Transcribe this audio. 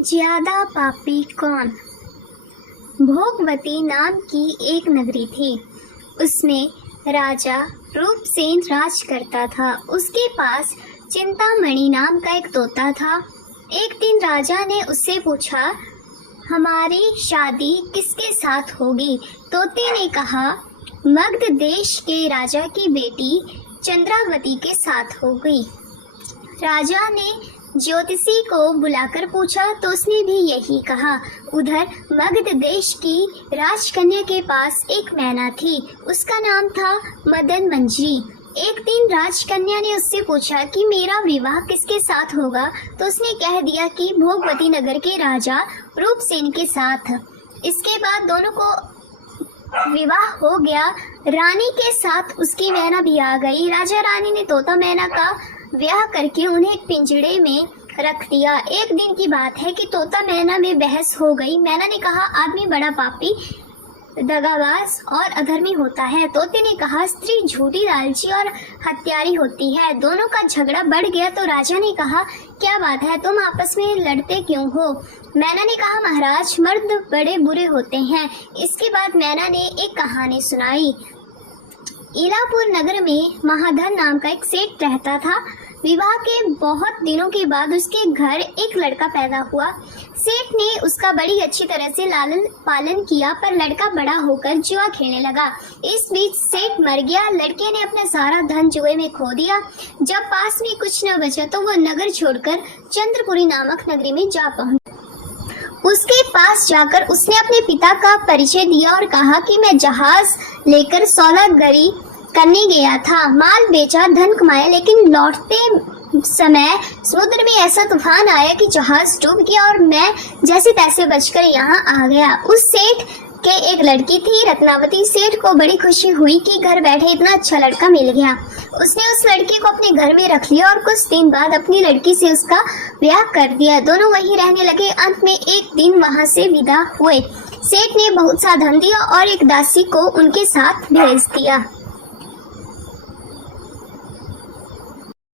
ज्यादा पापी कौन। भोगवती नाम की एक नगरी थी। उसमें राजा रूपसेन राज करता था। उसके पास चिंतामणि नाम का एक तोता था। एक दिन राजा ने उससे पूछा, हमारी शादी किसके साथ होगी। तोते ने कहा, मगध देश के राजा की बेटी चंद्रावती के साथ होगी। राजा ने ज्योतिषी को बुलाकर पूछा तो उसने भी यही कहा। उधर मगध देश की राजकन्या के पास एक मैना थी। उसका नाम था मदन मंजरी। एक दिन राजकन्या ने उससे पूछा कि मेरा विवाह किसके साथ होगा, तो उसने कह दिया कि भोगवती नगर के राजा रूपसेन के साथ। इसके बाद दोनों को विवाह हो गया। रानी के साथ उसकी मैना भी आ गई। राजा रानी ने तोता मैना का ब्याह करके उन्हें एक पिंजड़े में रख दिया। एक दिन की बात है कि तोता मैना में बहस हो गई। मैना ने कहा, आदमी बड़ा पापी, दगाबाज और अधर्मी होता है। तोते ने कहा, स्त्री झूठी, लालची और हत्यारी होती है। दोनों का झगड़ा बढ़ गया तो राजा ने कहा, क्या बात है, तुम आपस में लड़ते क्यों हो। मैना ने कहा, महाराज, मर्द बड़े बुरे होते हैं। इसके बाद मैना ने एक कहानी सुनाई। इलापुर नगर में महाधन नाम का एक सेठ रहता था। विवाह के बहुत दिनों के बाद उसके घर एक लड़का पैदा हुआ। सेठ ने उसका बड़ी अच्छी तरह से लालन पालन किया, पर लड़का बड़ा होकर जुआ खेलने लगा। इस बीच सेठ मर गया। लड़के ने अपना सारा धन जुए में खो दिया। जब पास में कुछ न बचा तो वह नगर छोड़कर चंद्रपुरी नामक नगरी में जा पहुंचा। उसके पास जाकर उसने अपने पिता का परिचय दिया और कहा कि मैं जहाज लेकर सौदागरी करने गया था, माल बेचा, धन कमाया, लेकिन लौटते समय समुद्र में ऐसा तूफान आया कि जहाज डूब गया और मैं जैसे तैसे बचकर यहाँ आ गया। उस सेठ के एक लड़की थी, रत्नावती। सेठ को बड़ी खुशी हुई कि घर बैठे इतना अच्छा लड़का मिल गया। उसने उस लड़की को अपने घर में रख लिया और कुछ दिन बाद अपनी लड़की से उसका ब्याह कर दिया। दोनों वहीं रहने लगे। अंत में एक दिन वहां से विदा हुए। सेठ ने बहुत सा धन दिया और एक दासी को उनके साथ भेज दिया।